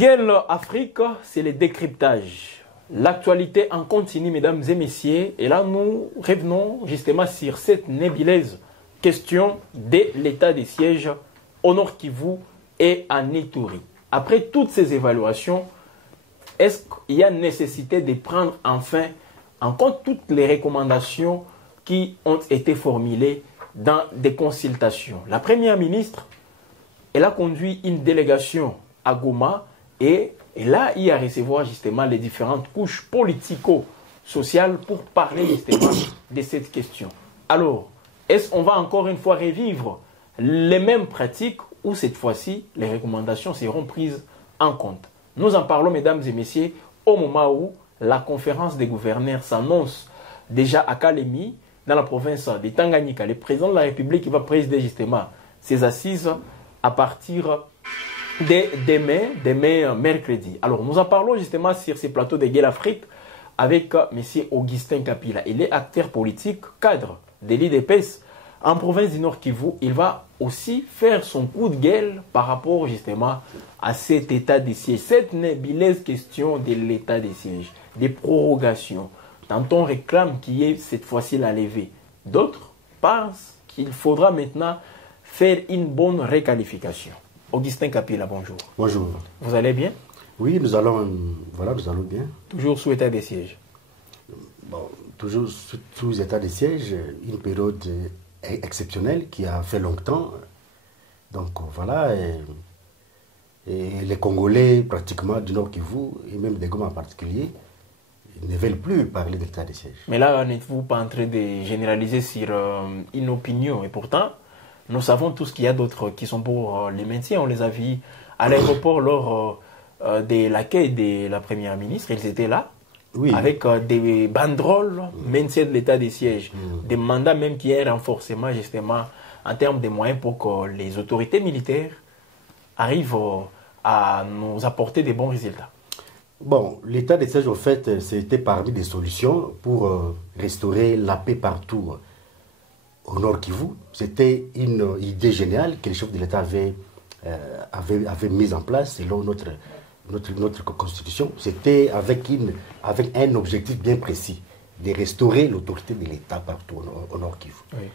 Miguel Afrique, c'est le décryptage. L'actualité en continu, mesdames et messieurs. Et là, nous revenons justement sur cette nébuleuse question de l'état des sièges au Nord Kivu et à Ituri. Après toutes ces évaluations, est-ce qu'il y a nécessité de prendre enfin en compte toutes les recommandations qui ont été formulées dans des consultations? La première ministre, elle a conduit une délégation à Goma et là, il y a à recevoir justement les différentes couches politico-sociales pour parler justement de cette question. Alors, est-ce qu'on va encore une fois revivre les mêmes pratiques ou cette fois-ci, les recommandations seront prises en compte? Nous en parlons, mesdames et messieurs, au moment où la conférence des gouverneurs s'annonce déjà à Kalemi, dans la province de Tanganyika. Le président de la République va présider justement ces assises à partir de demain mercredi. Alors, nous en parlons justement sur ces plateaux de Gueule Afrique avec M. Augustin Kapila. Il est acteur politique, cadre de l'IDPS en province du Nord Kivu. Il va aussi faire son coup de gueule par rapport justement à cet état des sièges, cette nébuleuse question de l'état des sièges, des prorogations. Tantôt on réclame qu'il y ait cette fois-ci la levée. D'autres pensent qu'il faudra maintenant faire une bonne requalification. Augustin Kapila, bonjour. Bonjour. Vous allez bien? Oui, nous allons bien. Toujours sous état des sièges? Bon, toujours sous état des sièges, une période exceptionnelle qui a fait longtemps. Donc voilà, et les Congolais pratiquement du Nord Kivu, et même des Goma en particulier, ne veulent plus parler d'état des sièges. Mais là, n'êtes-vous pas en train de généraliser sur une opinion? Et pourtant, nous savons tous qu'il y a d'autres qui sont pour les maintiens. On les a vus à l'aéroport lors de l'accueil de la première ministre. Ils étaient là, oui, avec des banderoles, maintien de l'état des sièges, des mandats même qui est un renforcement justement en termes de moyens pour que les autorités militaires arrivent à nous apporter des bons résultats. Bon, l'état des sièges, au fait, c'était parmi des solutions pour restaurer la paix partout au Nord Kivu. C'était une idée géniale que le chef de l'État avait mise en place selon notre constitution. C'était avec un objectif bien précis, de restaurer l'autorité de l'État partout au Nord Kivu. Oui.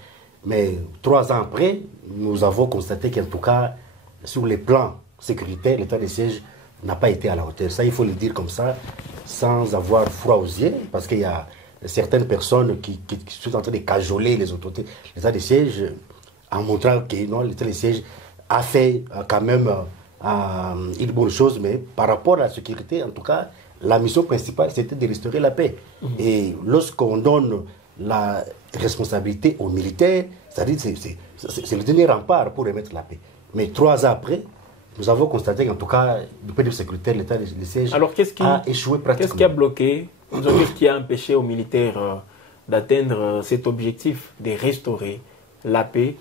Mais 3 ans après, nous avons constaté qu'en tout cas, sur les plans sécuritaires, l'état des sièges n'a pas été à la hauteur. Ça, il faut le dire comme ça, sans avoir froid aux yeux, parce qu'il y a certaines personnes qui sont en train de cajoler les autorités. L'état des sièges, en montrant que non, l'état des sièges a fait quand même une bonne chose, mais par rapport à la sécurité, en tout cas, la mission principale, c'était de restaurer la paix. Et lorsqu'on donne la responsabilité aux militaires, c'est-à-dire c'est le dernier rempart pour remettre la paix. Mais 3 ans après, nous avons constaté qu'en tout cas, du point de vue sécuritaire, l'état des sièges a échoué pratiquement. Qu'est-ce qui a bloqué, qu'est-ce qui a empêché aux militaires d'atteindre cet objectif de restaurer la paix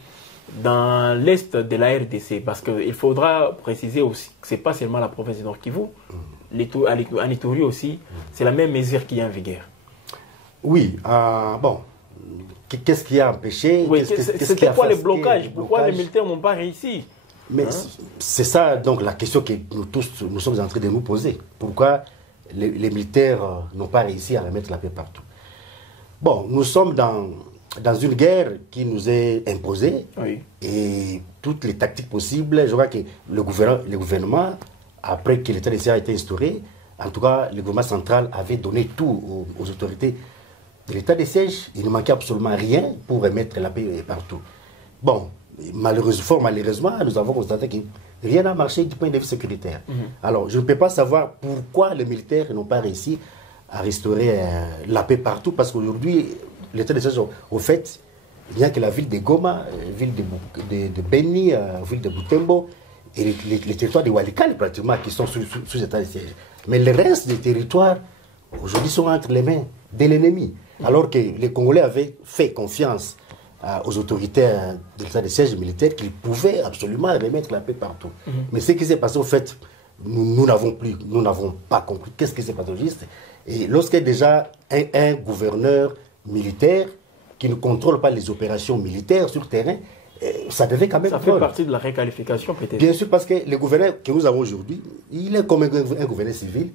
dans l'est de la RDC? Parce qu'il faudra préciser aussi que ce n'est pas seulement la province du Nord Kivu, en Ituri aussi, c'est la même mesure qui est en vigueur. Oui, bon, qu'est-ce qui a empêché? Oui, c'était quoi le blocage? Pourquoi les militaires n'ont pas réussi? Mais c'est ça donc la question que nous tous nous sommes en train de nous poser. Pourquoi les militaires n'ont pas réussi à remettre la paix partout? Bon, nous sommes dans une guerre qui nous est imposée, oui, et toutes les tactiques possibles. Je crois que le gouvernement, après que l'état des sièges a été instauré, en tout cas le gouvernement central avait donné tout aux autorités de l'état des sièges. Il ne manquait absolument rien pour remettre la paix partout. Bon, malheureusement, nous avons constaté que rien n'a marché du point de vue sécuritaire. Alors, je ne peux pas savoir pourquoi les militaires n'ont pas réussi à restaurer la paix partout, parce qu'aujourd'hui, l'état des sièges, au fait, il n'y a que la ville de Goma, ville de Beni, ville de Butembo, et les territoires de Walikale, pratiquement, qui sont sous état de siège. Mais le reste des territoires, aujourd'hui, sont entre les mains de l'ennemi. Alors que les Congolais avaient fait confiance aux autorités de l'état de siège militaire qu'ils pouvaient absolument remettre la paix partout. Mais ce qui s'est passé, au fait, nous n'avons pas compris qu'est-ce qui s'est passé juste. Et lorsqu'il y a déjà un gouverneur militaire qui ne contrôle pas les opérations militaires sur terrain, Ça devait quand même... Ça fait partie de la réqualification peut-être. Bien sûr, parce que le gouverneur que nous avons aujourd'hui, il est comme un gouverneur civil.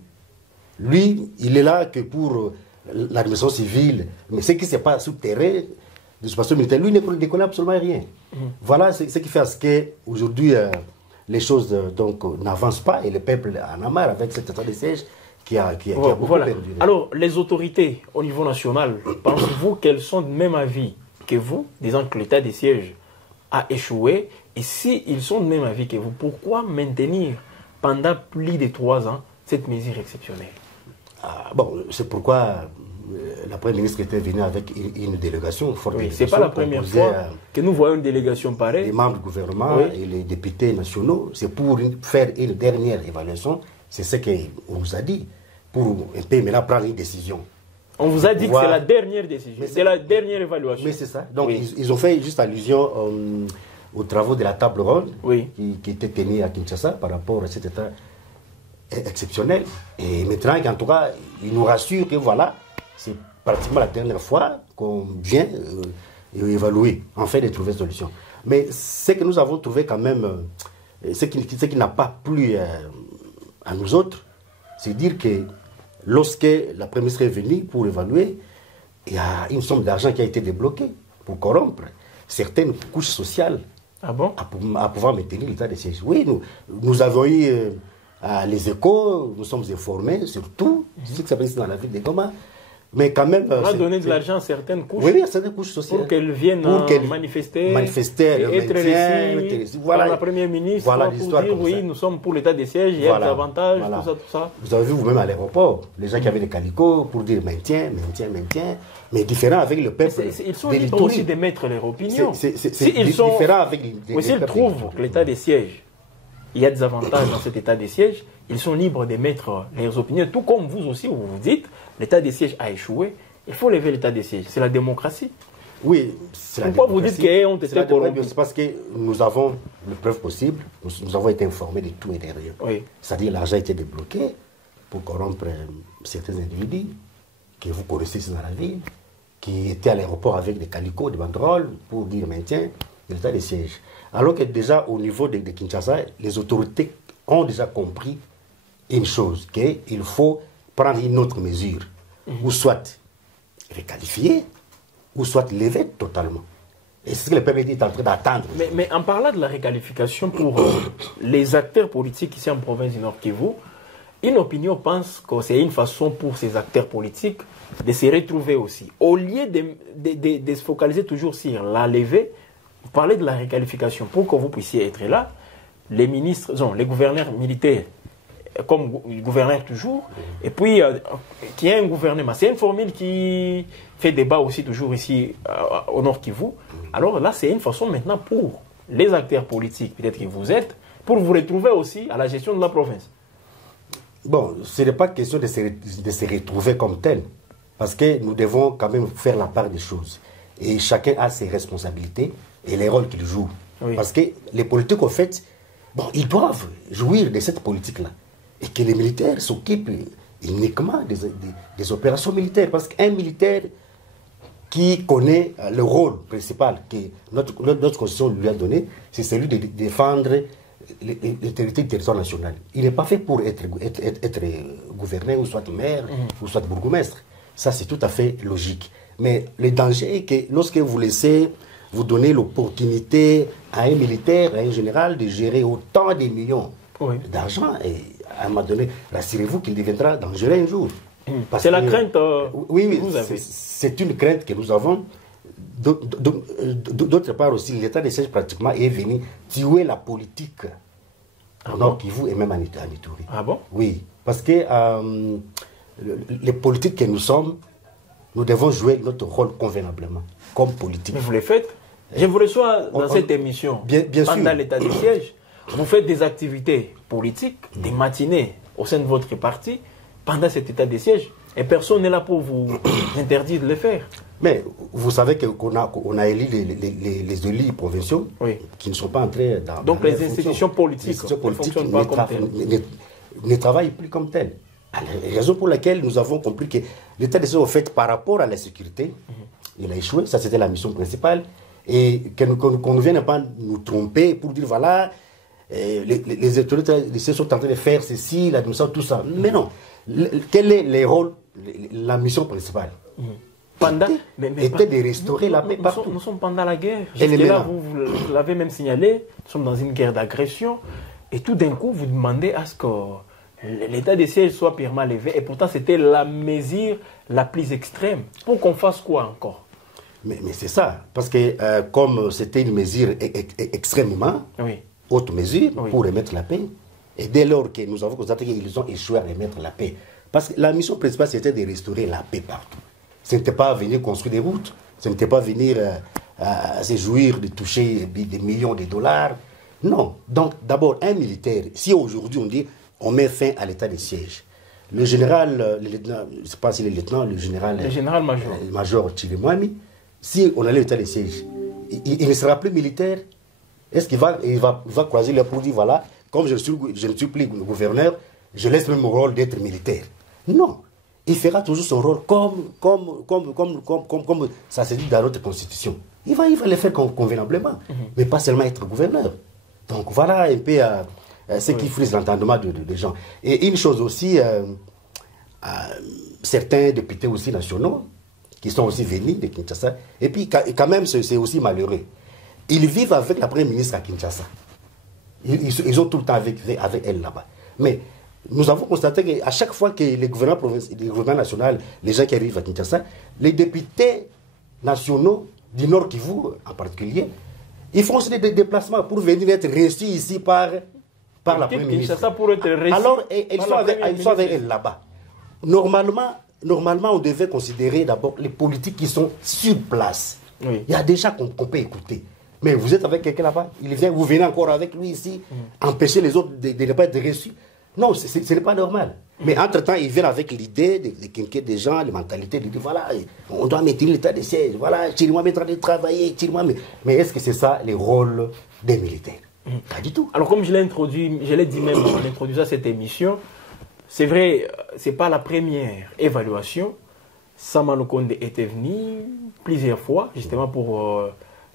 Lui, il est là que pour l'administration civile. Mais ce qui se passe sous terrain, de ce passé militaire, lui, il ne connaît absolument rien. Voilà ce qui fait à ce qu'aujourd'hui, les choses n'avancent pas et le peuple en a marre avec cet état de siège qui a beaucoup perdu. Alors, les autorités au niveau national, pensez-vous qu'elles sont de même avis que vous, disant que l'état de siège a échoué? Et s'ils sont de même avis que vous, pourquoi maintenir pendant plus de 3 ans cette mesure exceptionnelle? Bon, c'est pourquoi la Première ministre était venue avec une délégation. Oui, ce n'est pas la première fois que nous voyons une délégation pareille. Les membres du gouvernement et les députés nationaux, c'est pour faire une dernière évaluation. C'est ce qu'on nous a dit, pour un peu maintenant prendre une décision. On vous a dit que c'est la dernière décision, c'est la dernière évaluation. Mais c'est ça. Donc ils ont fait juste allusion aux travaux de la table ronde qui était tenue à Kinshasa par rapport à cet état exceptionnel. Et maintenant, en tout cas, ils nous rassurent que voilà, c'est pratiquement la dernière fois qu'on vient évaluer, en fait, de trouver une solution. Mais ce que nous avons trouvé quand même, ce qui n'a pas plu à nous autres, c'est dire que lorsque la Première ministre est venue pour évaluer, il y a une somme d'argent qui a été débloquée pour corrompre certaines couches sociales à pouvoir maintenir l'état de siège. Oui, nous avons eu les échos, nous sommes informés sur tout ce qui s'est passé dans la ville de Goma. Mais quand même... On a donné de l'argent à certaines couches, certaines couches sociales. pour qu'elles viennent manifester et être reçues par la Première ministre pour dire oui, nous sommes pour l'état de siège, il y a des avantages, tout ça. Vous avez vu vous-même à l'aéroport, les gens qui avaient des calicots pour dire maintien, mais différent avec le peuple. Ils sont libres aussi d'émettre leur opinion. C'est différent avec s'ils trouvent que l'état de siège, il y a des avantages dans cet état de siège, ils sont libres d'émettre leurs opinions, tout comme vous aussi, vous vous dites, l'état de siège a échoué, il faut lever l'état de siège. C'est la démocratie. Oui, c'est la démocratie. Pourquoi vous dites qu'on était corrompus? C'est parce que nous avons le preuve possible, nous avons été informés de tout et de rien. Oui. C'est-à-dire l'argent a été débloqué pour corrompre certains individus que vous connaissez ici dans la ville, qui étaient à l'aéroport avec des calicots, des banderoles pour dire maintien de l'état de siège. Alors que déjà au niveau de Kinshasa, les autorités ont déjà compris une chose, qu'il faut prendre une autre mesure, ou soit requalifier, ou soit lever totalement. Et c'est ce que le peuple est en train d'attendre. Mais en parlant de la réqualification pour les acteurs politiques ici en province du Nord Kivu, une opinion pense que c'est une façon pour ces acteurs politiques de se retrouver aussi. Au lieu de se focaliser toujours sur la levée, vous parlez de la réqualification pour que vous puissiez être là. Les ministres, non, les gouverneurs militaires, comme gouverneur toujours, et puis qu'il y ait un gouvernement. C'est une formule qui fait débat aussi toujours ici au Nord Kivu. Alors là, c'est une façon maintenant pour les acteurs politiques, peut-être que vous êtes, pour vous retrouver aussi à la gestion de la province. Bon, ce n'est pas question de se retrouver comme tel, parce que nous devons quand même faire la part des choses. Et chacun a ses responsabilités et les rôles qu'il joue. Oui. Parce que les politiques, en fait, bon, ils doivent jouir de cette politique-là. Et que les militaires s'occupent uniquement des opérations militaires. Parce qu'un militaire qui connaît le rôle principal que notre Constitution lui a donné, c'est celui de défendre l'intégrité du territoire national. Il n'est pas fait pour être gouverneur, ou soit maire, ou soit bourgmestre. Ça, c'est tout à fait logique. Mais le danger est que lorsque vous laissez, vous donnez l'opportunité à un militaire, à un général, de gérer autant de millions d'argent, et à un moment donné, rassurez-vous qu'il deviendra dangereux un jour. C'est la crainte que vous avez. C'est une crainte que nous avons. D'autre part aussi, l'état de siège pratiquement est venu tuer la politique au Nord Kivu et même en Ituri. Ah bon? Oui, parce que les politiques que nous sommes, nous devons jouer notre rôle convenablement, comme politique. Mais vous le faites. Je vous reçois dans cette émission, pendant l'état de siège. Vous faites des activités politiques, des matinées au sein de votre parti, pendant cet état de siège, et personne n'est là pour vous interdire de le faire. Mais vous savez qu'on a élu les élus provinciaux qui ne sont pas entrés dans... Donc les institutions politiques ne travaillent plus comme telles. Raison pour laquelle nous avons compris que l'état de siège, en fait, par rapport à la sécurité, il a échoué. Ça, c'était la mission principale. Et qu'on ne vienne pas nous tromper pour dire voilà, les autorités sont en train de faire ceci, l'administration, tout ça. Mais non. Quel est le rôle, la mission principale était de restaurer la paix partout. Nous sommes pendant la guerre. Jusque-là, vous l'avez même signalé, nous sommes dans une guerre d'agression. Et tout d'un coup, vous demandez à ce que l'état de siège soit purement levé. Et pourtant, c'était la mesure la plus extrême. Pour qu'on fasse quoi encore? Mais c'est ça. Parce que comme c'était une mesure extrêmement haute mesure pour remettre la paix, et dès lors que nous avons constaté qu'ils ont échoué à remettre la paix, parce que la mission principale, c'était de restaurer la paix partout. Ce n'était pas venir construire des routes, ce n'était pas venir se jouir de toucher des millions de dollars. Non. Donc, d'abord, un militaire, si aujourd'hui on dit on met fin à l'état de siège, le général, le lieutenant, je ne sais pas si le lieutenant, le général-major major Chirimwami, si on allait à l'état de siège, il ne sera plus militaire. Est-ce qu'il va croiser le pour dire voilà, comme je ne suis plus gouverneur, je laisse même mon rôle d'être militaire? Non. Il fera toujours son rôle comme ça se dit dans notre constitution. Il va le faire convenablement, mais pas seulement être gouverneur. Donc voilà un peu ce qui frise l'entendement des gens. Et une chose aussi, certains députés aussi nationaux, qui sont aussi venus de Kinshasa, et puis quand même c'est aussi malheureux. Ils vivent avec la première ministre à Kinshasa. Ils ont tout le temps avec elle là-bas. Mais nous avons constaté qu'à chaque fois que les gouvernements nationaux, les gens qui arrivent à Kinshasa, les députés nationaux du Nord Kivu en particulier, ils font aussi des déplacements pour venir être reçus ici par la première ministre. Pour être reçus. Alors, ils sont avec elle là-bas. Normalement, on devait considérer d'abord les politiques qui sont sur place. Il y a des gens qu'on peut écouter. Mais vous êtes avec quelqu'un là-bas, il vient, vous venez encore avec lui ici, empêcher les autres de ne pas être reçus. Non, ce n'est pas normal. Mais entre-temps, ils viennent avec l'idée de quelqu'un des gens, les mentalités, de dire voilà, on doit maintenir l'état de siège, voilà, Chirima est en train de travailler, Chirima. Mais est-ce que c'est ça le rôle des militaires? Pas du tout. Alors, comme je l'ai dit même en introduisant cette émission, c'est vrai, ce n'est pas la première évaluation. Sama Lukonde était venu plusieurs fois, justement pour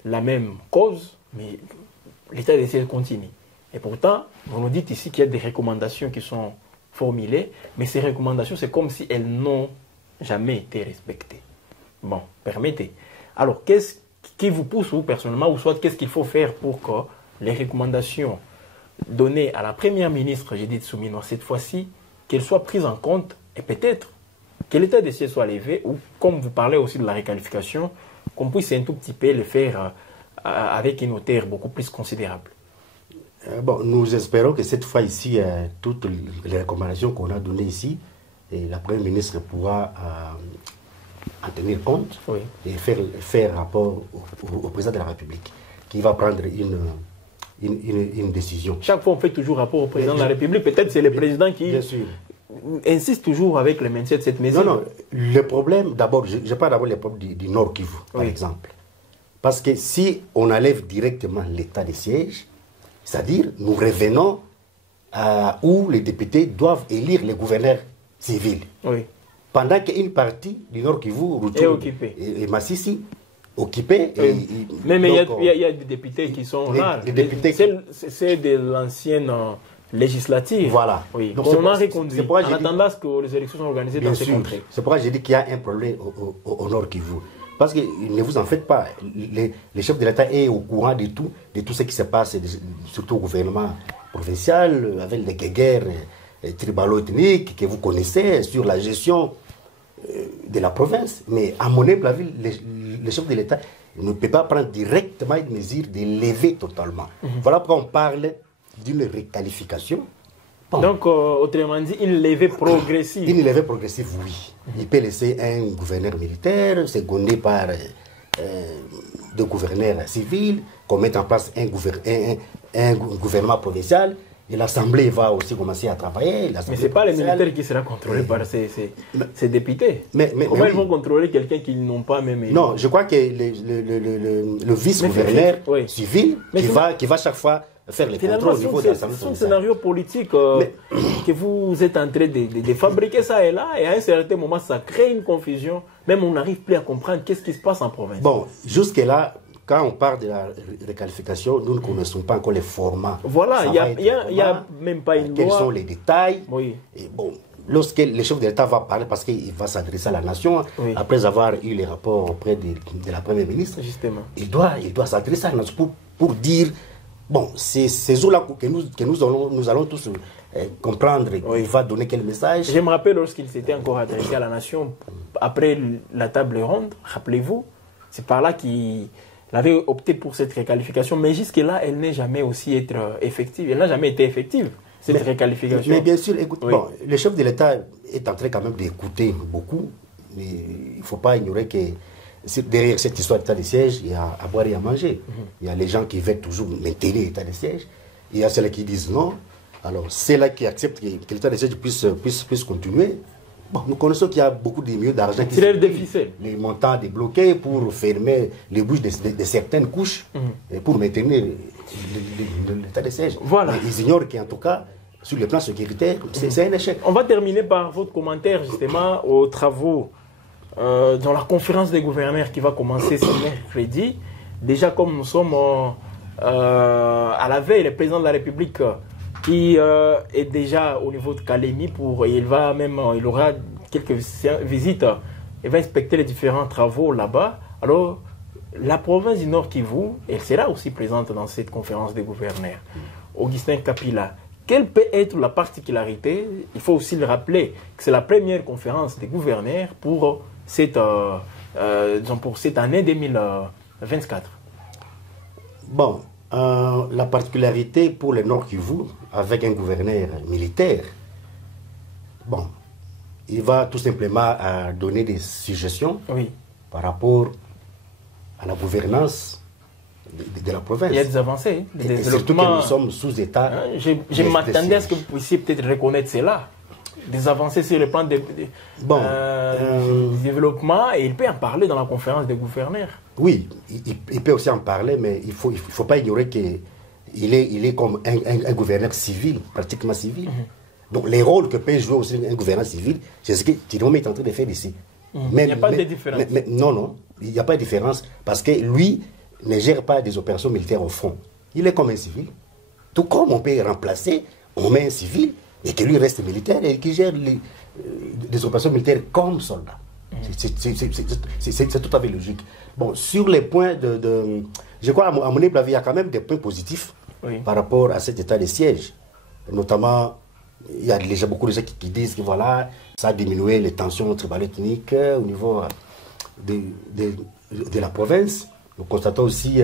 la même cause, mais l'état de siège continue. Et pourtant, vous nous dites ici qu'il y a des recommandations qui sont formulées, mais ces recommandations, c'est comme si elles n'ont jamais été respectées. Bon, permettez. Alors, qu'est-ce qui vous pousse, vous, personnellement, ou soit qu'est-ce qu'il faut faire pour que les recommandations données à la première ministre, Judith Suminwa, cette fois-ci, qu'elles soient prises en compte et peut-être que l'état de siège soit levé, ou comme vous parlez aussi de la requalification, qu'on puisse un tout petit peu le faire avec une hauteur beaucoup plus considérable. Bon, nous espérons que cette fois ici, toutes les recommandations qu'on a données ici, et la Première ministre pourra en tenir compte et faire rapport au président de la République, qui va prendre une décision. Chaque fois, on fait toujours rapport au président de la République. Peut-être c'est le président qui insiste toujours avec le maintien de cette mesure. Non, le problème, d'abord, je parle d'abord des problèmes du Nord Kivu, par exemple. Parce que si on enlève directement l'état de siège, c'est-à-dire, nous revenons où les députés doivent élire les gouverneurs civils. Pendant qu'une partie du Nord Kivu et Massissi occupée. Mais il y a des députés qui sont là. C'est de l'ancienne législative. Voilà. Donc, on a reconduit en attendant que les élections soient organisées dans ces contrées. C'est pourquoi j'ai dit qu'il y a un problème au Nord Kivu. Parce que ne vous en faites pas, les chefs de l'État est au courant de tout ce qui se passe, surtout au gouvernement provincial, avec les guerres tribalo-ethniques que vous connaissez, sur la gestion de la province. Mais à mon humble avis, les chefs de l'État ne peuvent pas prendre directement une mesure de lever totalement. Voilà pourquoi on parle d'une requalification. Bon. Donc, autrement dit, une levée progressive. Une levée progressive, oui. Il peut laisser un gouverneur militaire, secondé par deux gouverneurs civils, qu'on mette en place un gouvernement provincial, et l'Assemblée va aussi commencer à travailler. Mais ce n'est pas les militaires qui seront contrôlés par ces députés. Comment ils vont contrôler quelqu'un qu'ils n'ont pas même élu? Non, je crois que le vice-gouverneur civil qui va chaque fois faire les contrôles au niveau de l'Assemblée. C'est un scénario politique que vous êtes en train de fabriquer ça et là, et à un certain moment, ça crée une confusion. Même on n'arrive plus à comprendre qu'est-ce qui se passe en province. Bon, jusque-là, quand on parle de la réqualification, nous ne connaissons pas encore les formats. Voilà, il n'y a même pas une loi. Quels sont les détails? Oui. Et bon, lorsque le chef de l'État va parler, parce qu'il va s'adresser à la nation, Oui. après avoir eu les rapports auprès de la Première ministre, Justement. il doit s'adresser à la nation pour dire, bon, c'est ces jours-là que nous allons tous comprendre, Oui. il va donner quel message. Je me rappelle lorsqu'il s'était encore adressé à la nation, après la table ronde, rappelez-vous, c'est par là qu'il avait opté pour cette réqualification, mais jusque-là, elle n'est jamais aussi été effective. Elle n'a jamais été effective, cette réqualification. Mais bien sûr, écoute, Oui. bon, le chef de l'État est en train quand même d'écouter beaucoup, mais il ne faut pas ignorer que derrière cette histoire d'état de siège, il y a à boire et à manger. Il y a les gens qui veulent toujours maintenir l'état de siège, il y a ceux-là qui disent non. Alors, ceux-là qui acceptent que l'état de siège puisse continuer. Bon, nous connaissons qu'il y a beaucoup de millions d'argent qui Tirer des ficelles. les montants débloqués pour fermer les bouches de certaines couches et pour maintenir l'état de siège. Voilà. Mais ils ignorent qu'en tout cas, sur le plan sécuritaire, c'est un échec. On va terminer par votre commentaire justement aux travaux dans la conférence des gouverneurs qui va commencer ce mercredi. Déjà, comme nous sommes à la veille, le président de la République qui est déjà au niveau de Kalemi, il aura quelques visites, il va inspecter les différents travaux là-bas. Alors, la province du Nord Kivu, elle sera aussi présente dans cette conférence des gouverneurs. Augustin Kapila, quelle peut être la particularité? Il faut aussi le rappeler que c'est la première conférence des gouverneurs pour cette année 2024. Bon, la particularité pour le Nord Kivu, avec un gouverneur militaire, bon, il va tout simplement donner des suggestions Oui. par rapport à la gouvernance de la province. Il y a des avancées, des Et surtout que développements. nous sommes sous état. Je m'attendais à ce que vous puissiez peut-être reconnaître cela. Des avancées sur le plan du développement, et il peut en parler dans la conférence des gouverneurs. Oui, il peut aussi en parler, mais il faut pas ignorer qu'il est comme un gouverneur civil, pratiquement civil. Donc les rôles que peut jouer aussi un gouverneur civil, c'est ce que Tirome est en train de faire ici. Il n'y a pas de différence. Non, il n'y a pas de différence, parce que lui ne gère pas des opérations militaires au front. Il est comme un civil. Tout comme on peut remplacer, on met un civil, et que lui reste militaire, et qui gère des opérations militaires comme soldat. C'est tout à fait logique. Bon, sur les points je crois, à mon avis, il y a quand même des points positifs par rapport à cet état de siège. Notamment, il y a déjà beaucoup de gens qui disent que voilà, ça a diminué les tensions tribalo-ethniques au niveau de la province. Nous constatons aussi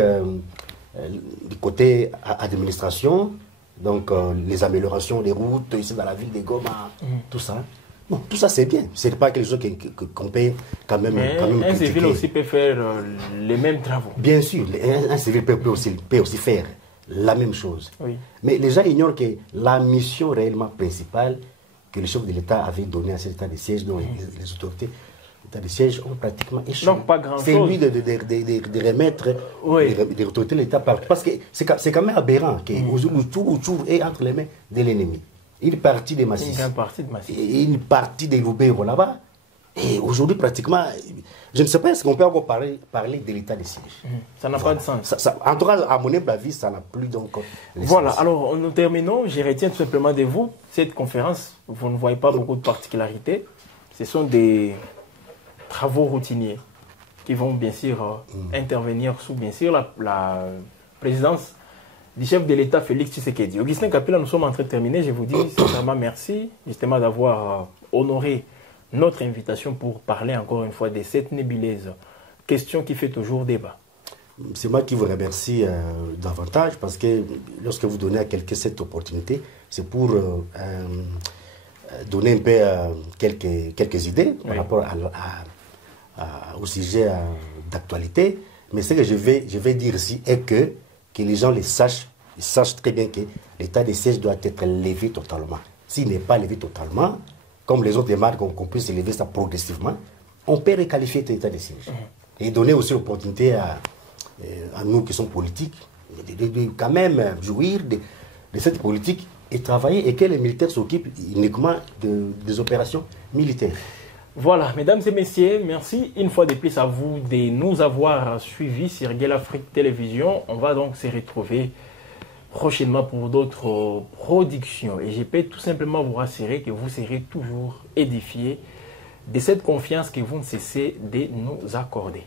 du côté administration, donc les améliorations des routes ici dans la ville de Goma, tout ça. Bon, tout ça c'est bien. Ce n'est pas quelque chose qu'on peut quand même un civil aussi peut faire les mêmes travaux. Bien sûr, un civil peut aussi faire la même chose. Oui. Mais les gens ignorent que la mission réellement principale que le chef de l'État avait donnée à cet état de siège, dont les autorités d'état de siège ont pratiquement échoué. Donc pas grand-chose. C'est lui de remettre des autorités de l'État partout. Parce que c'est quand même aberrant que Outour est entre les mains de l'ennemi. Une partie des Massifs. Une partie des Loubero là-bas. Et aujourd'hui, pratiquement, je ne sais pas, est-ce qu'on peut encore parler de l'état de siège. Ça n'a pas de sens. En tout cas, à mon avis, ça n'a plus donc. Voilà, alors nous terminons. Je retiens tout simplement de vous, cette conférence, vous ne voyez pas beaucoup de particularités. Ce sont des travaux routiniers qui vont bien sûr intervenir sous bien sûr la présidence du chef de l'État Félix Tshisekedi. Augustin Kapila, nous sommes en train de terminer. Je vous dis sincèrement merci justement d'avoir honoré notre invitation pour parler encore une fois de cette nébuleuse question qui fait toujours débat. C'est moi qui vous remercie davantage parce que lorsque vous donnez à quelqu'un cette opportunité, c'est pour donner un peu quelques idées par rapport au sujet d'actualité. Mais ce que je vais dire ici est que les gens ils sachent très bien que l'état de siège doit être levé totalement. S'il n'est pas levé totalement, comme les autres demandent qu'on puisse élever ça progressivement, on peut requalifier l'état de siège. Et donner aussi l'opportunité à nous qui sommes politiques de quand même jouir de cette politique et travailler et que les militaires s'occupent uniquement des opérations militaires. Voilà, mesdames et messieurs, merci une fois de plus à vous de nous avoir suivis sur Gueule Afrique Télévision. On va donc se retrouver prochainement pour d'autres productions. Et je peux tout simplement vous rassurer que vous serez toujours édifiés de cette confiance que vous ne cessez de nous accorder.